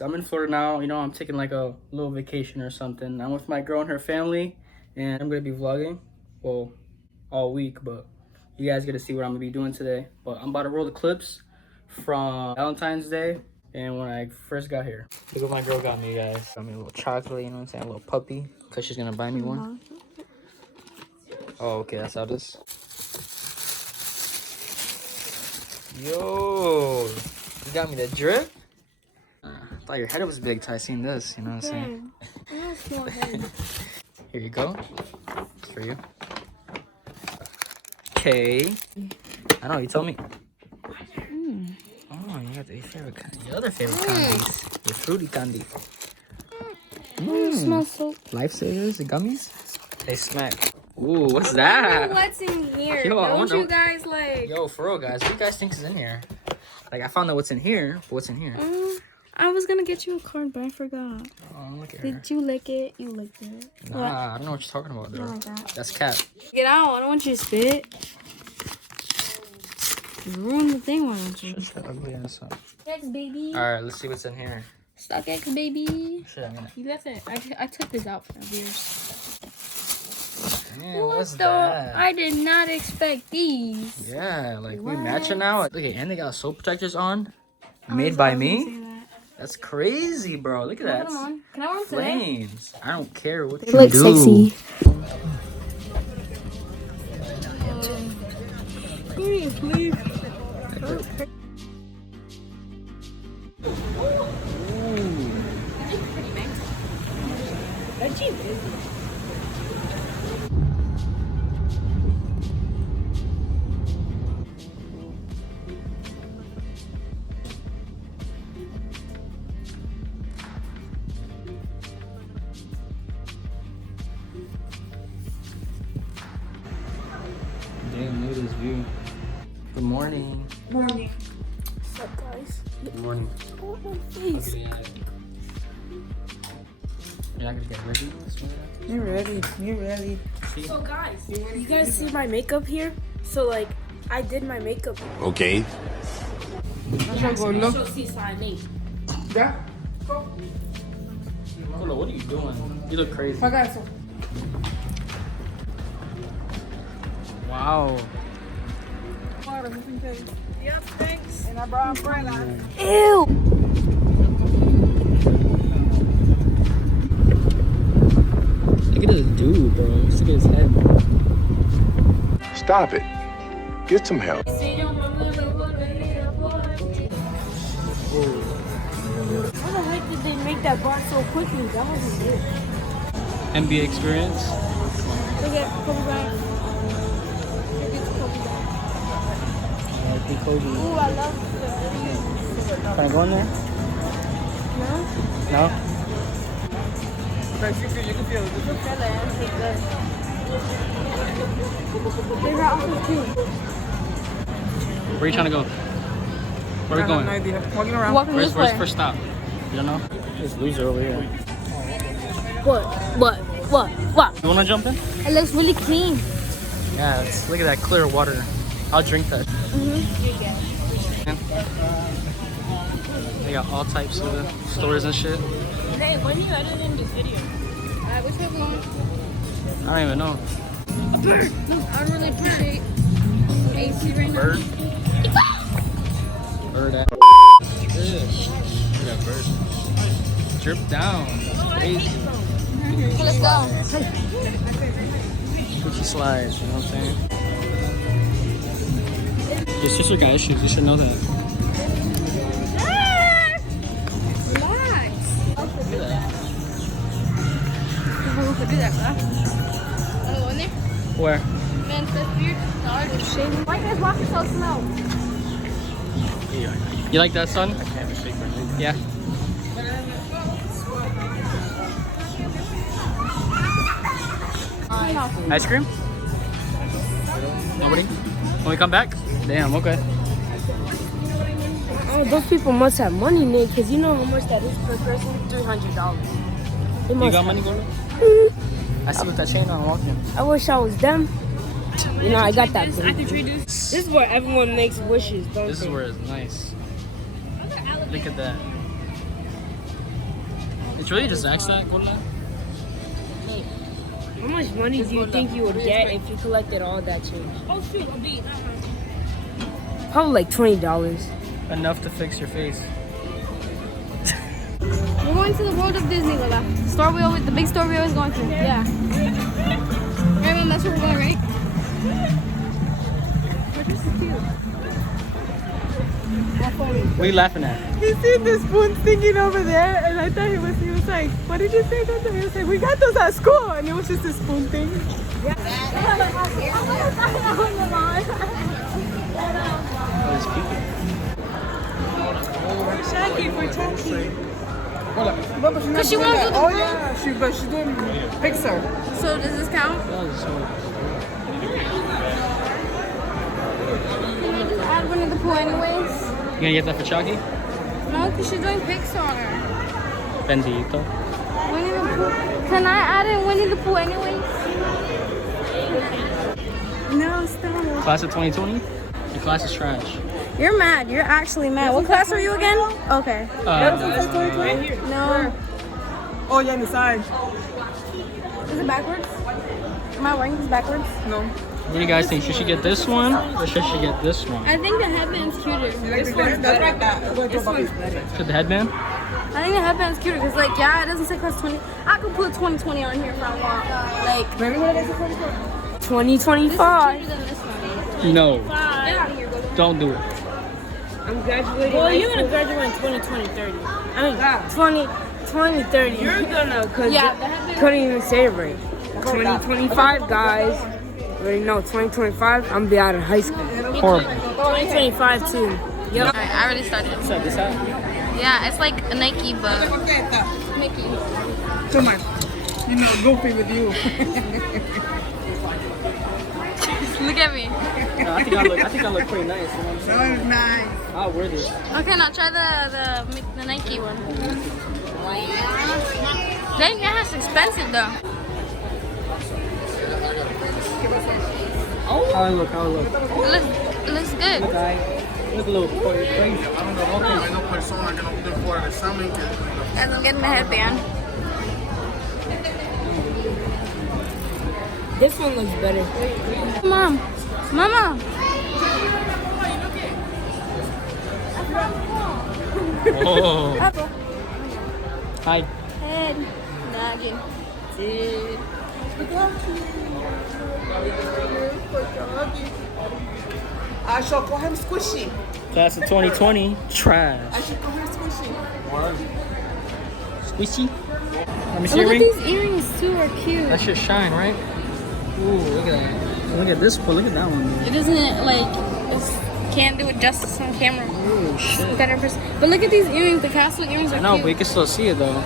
guys, I'm in Florida now. You know, I'm taking like a little vacation or something. I'm with my girl and her family, and I'm gonna be vlogging, well, all week, but you guys get to see what I'm gonna be doing today. But I'm about to roll the clips from Valentine's Day and when I first got here. Look what my girl got me, guys. Got me a little chocolate, you know what I'm saying? A little puppy, because she's gonna buy me one. Oh, okay, that's how this. Yo, you got me the drip? I thought your head was big till I seen this, you know what I'm saying? Here you go. It's for you. Okay. I know, you told me. Oh, you got your favorite candy. Your other favorite candies. Your fruity candy. It smells so. Lifesavers, the gummies? They smack. Ooh, what's that? What's in here? Yo, Don't you guys like? Yo, for real, guys. What do you guys think is in here? Like, I found out what's in here, but what's in here? I was gonna get you a card, but I forgot. Oh, look at her. Did you lick it? You licked it. Nah, I don't know what you're talking about, though. Oh my God. That's cat. Get out! I don't want you to spit. You ruined the thing, why don't you? Shut that ugly ass up. X baby. Alright, let's see what's in here. Stuck X baby. Shit, I'm gonna. You left it. I took this out of yours. Man, what's that? I did not expect these. Yeah, like we What? matching now. Look at, and they got soap protectors on. Made by me. That's crazy, bro. Look at that. Put them on. Can I wear them today? Flames. I don't care what you Look do. sexy. Damn, look at this view. Good morning. Morning. What's up, guys? Good morning. Oh, my face. You're not gonna get ready? You're ready. You're ready. So, guys, you guys see my makeup here? So, like, I did my makeup. Okay. Show Seaside Nate. Yeah. Kolo, what are you doing? You look crazy. Paga eso. Wow. Yep, thanks. And I brought umbrella. Ew! Look at this dude, bro. Look at his head. Stop it. Get some help. How the heck did they make that bar so quickly? That wasn't it. NBA experience. Look at Kobe Bryant. Look at Kobe Bryant. Kobe. Ooh, I love Can I go in there? No? No? But you can feel it. They got also cute. Where are you trying to go? Where are we going? No idea. Walking around. Walking Where's this way. first stop? You don't know? This loser over here. What? You wanna jump in? It looks really clean. Yeah, look at that clear water. I'll drink that. They got all types of stores and shit. Hey, when you editing this video? What's happening? I don't even know. A bird! I really appreciate AC right now. Bird? Bird at. Look at that bird. Drip down. That's crazy. Okay, let's go. Gucci slides, you know what I'm saying? Your sister got issues, you should know that. Relax. Look at that. Do that, huh? Oh, in there? Where? Man, that's weird. Why you guys walking so slow? You like that, son? Yeah. Ice cream? Nobody? When we come back? Damn, okay. Oh, those people must have money, Nick, because you know how much that is per person? $300. They You must got have- money, Gordo? I see with that chain on walking. I wish I was them. You know, I got that. This is where everyone makes wishes, don't This is they? where it's nice. Look at that. It's really just Zach Stack. How much money do you think you would get if you collected all that change? Oh shoot, I'll be. Probably like $20. Enough to fix your face. We're going to the World of Disney, Lola. Store we always, the big store we always going to. Yeah. Right, Mom, that's where we're going, right? What are you laughing at? He seen the spoon sticking over there, and I thought he was like, what did you say? He was like, we got those at school, and it was just a spoon thing. For Chucky. Because she won't do the Oh yeah, but she's doing Pixar. So does this count? Can I just add Winnie the Pooh anyways? You gonna get that for Chucky? No, because she's doing Pixar. Bendito. Winnie the Pooh. Can I add in Winnie the Pooh anyways? No, stop. Class of 2020? Your class is trash. You're mad. You're actually mad. What class are you again? Okay. No. Oh yeah, on the side. Is it backwards? Am I wearing this backwards? No. What do you guys think? Should she get this one or should she get this one? I think the headband's cuter. This one's better. This one's better. Should the headband? I think the headband's cuter because, like, yeah, it doesn't say class 20. I could put 2020 on here if I want. Like, Maybe what is it for? 2025. cuter than this one. No. Get out of here, Gogo. Don't do it. I'm graduating. Well, you're gonna graduate in 2030. I mean, 2030. You're gonna, cause Yeah, couldn't even say it right. 2025, guys. Already know 2025. I'm gonna be out of high school. Horrible. 2025 too. Yep. Alright, I already started. What's up, this hat? Yeah, it's like a Nike, but Mickey. Too much. You know, goofy with you. look at me. No, I think I look pretty nice. You know what I'm saying? That was nice. I'll wear this. Okay, now try the Nike one. Dang, that's expensive though. How I look? How I look? It looks good. Look, I look a little crazy. Guys, I'm getting the headband. This one looks better. Mom, Mama. Oh. Hi. Head. Nagging. I shall call him Squishy. Class of 2020, trash. I should call him Squishy. Squishy. Let me see Look your at ring. these earrings too, are cute. That shit shine, right? Ooh, look at that. Look at this one. Look at that one. It doesn't like can't do it justice on camera. Oh shit. Better person. But look at these earrings. The castle earrings are I know, cute. but you can still see it though.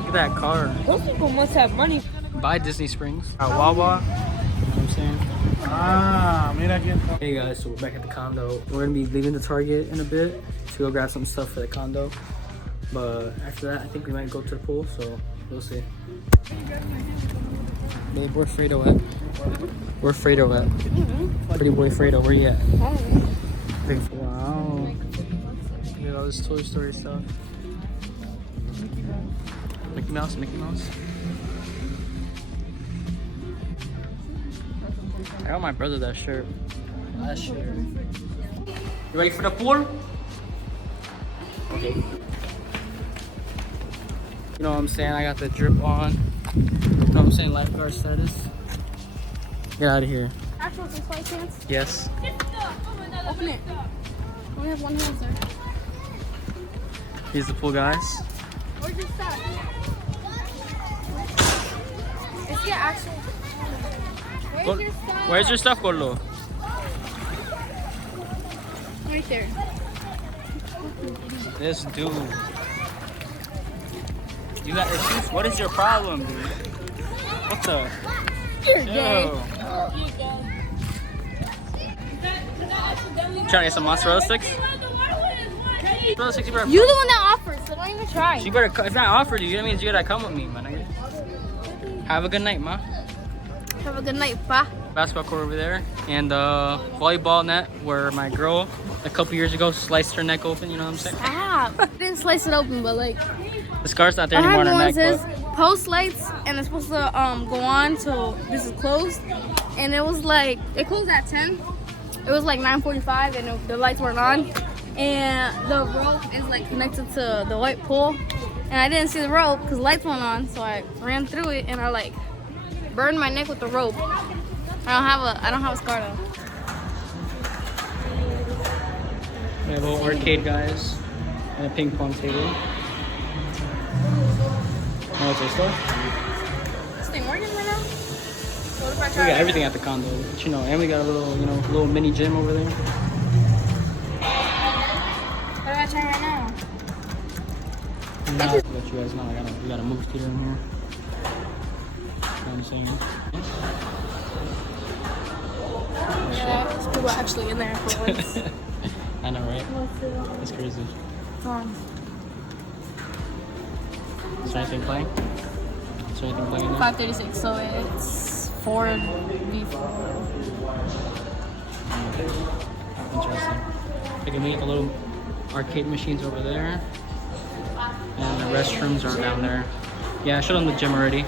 Look at that car. Those people must have money. By Disney Springs. At Wawa. You know what I'm saying? Ah, mira quién. Hey guys, so we're back at the condo. We're gonna be leaving the Target in a bit to go grab some stuff for the condo. But after that, I think we might go to the pool, so we'll see. Babe, where's Fredo at? Where's Fredo at? Pretty boy Fredo, where you at? Wow. Look at all this Toy Story stuff. Mickey Mouse, Mickey Mouse. I got my brother that shirt. Last year. You ready for the pool? Okay. You know what I'm saying? I got the drip on. You know what I'm saying? Lifeguard status. Get out of here. Actual fish fly pants. Yes. Open it. Only have one hand, sir. Here's the pool, guys. Where's your stuff? It's the actual. Where's your stuff? Where's your stuff, Gordo? Right there. This dude. You got issues? What is your problem, dude? What the? You're gay. Yo. Trying to get some mozzarella sticks? Mozzarella sticks, you better. You're the one that offered, so don't even try. You better. If I offered you, that means you gotta come with me, man. Have a good night, ma. Have a good night, pa. basketball court over there, and the volleyball net where my girl a couple years ago sliced her neck open. You know what I'm saying? Stop. I didn't slice it open, but like The scar's not there I anymore have on her one neck. that says post lights, and it's supposed to go on till this is closed, and it was like it closed at 10. It was like 9:45, and the lights weren't on, and the rope is like connected to the white pole, and I didn't see the rope because the lights weren't on, so I ran through it, and I like burned my neck with the rope. I don't have a scar though. We have a little arcade, guys, and a ping pong table. Oh, it's stuff. This thing working right now? So what if I We try got everything at the condo, but, you know, and we got a little, you know, little mini gym over there. What if I try right now? Now, to let you guys know, we got a movie theater in here. You know what I'm saying? Yeah, there's people actually in there for once. I know, right? That's crazy. Is there anything playing? Is there anything playing in there? 5:36, so it's 4v4. Interesting. You can meet the little arcade machines over there. And the restrooms are down there. Yeah, I showed them the gym already.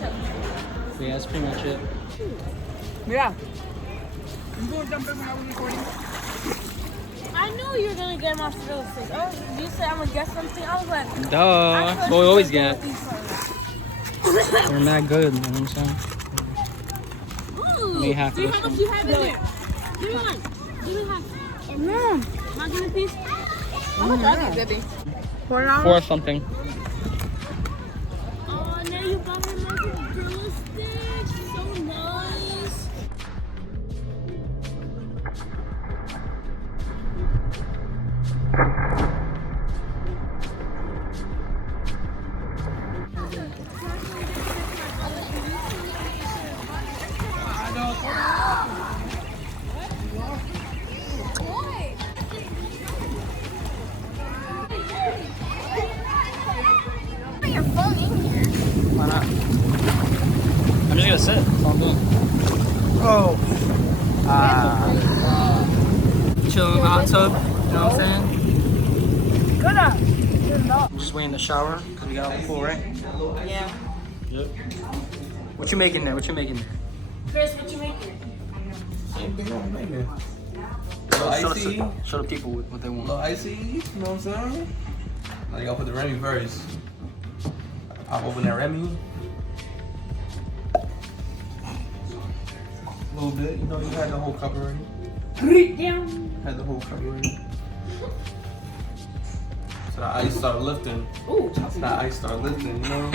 But yeah, that's pretty much it. Yeah. I knew you were gonna get my real estate. Oh, you said I'm gonna get something. I was like, Duh, that's what we always get. We're mad good, you know what I'm saying? ooh, Me half see of how this much you have in there. Give me one. Give me half. No. Now give me a piece. How much are these, baby? For something. Oh, now you got her like a grill stick. So nice. Why not? I'm just gonna sit. That's all I'm doing. Oh. Chilling in the hot tub. You know what I'm saying? Just waiting in the shower because we got out the pool, right? Yeah. Yep. What you making there? What you making there? Chris, what you making? Show the people what they want. Little icy, you know what I'm saying? Now you gotta put the Remy first. Pop open that Remy. A little bit, you know, you had the whole cup already. Had the whole cup already. So the ice started lifting. Ooh, So that ice started lifting, you know?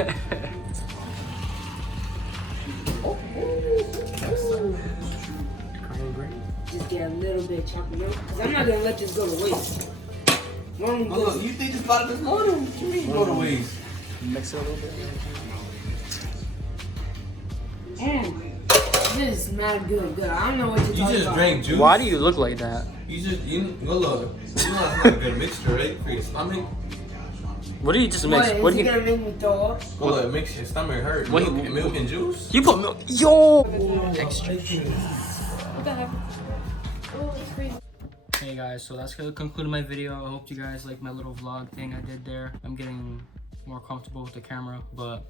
just get a little bit of chocolate milk. Cause I'm not gonna let this go to waste. Oh, look, you think this bought it this morning? What you mean go to waste? Mix it a little bit. This is not good. I don't know what you're You talking just about. drank juice. Why do you look like that? You go look. You know it's not a good mixture, right? For your stomach. What do you just mix? What, What is do he you? gonna make me throw up? Go look, it makes your stomach hurt. What Milk and juice. You put milk. Yo. Extra. What the heck? Oh, it's freezing. Hey guys, so that's gonna conclude my video. I hope you guys like my little vlog thing I did there. I'm getting more comfortable with the camera, but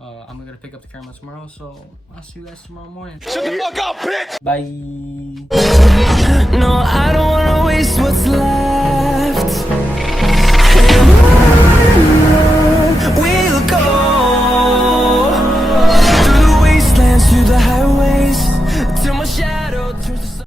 I'm gonna pick up the camera tomorrow, so I'll see you guys tomorrow morning. Shut the fuck up, bitch! Bye. No, I don't wanna waste what's left.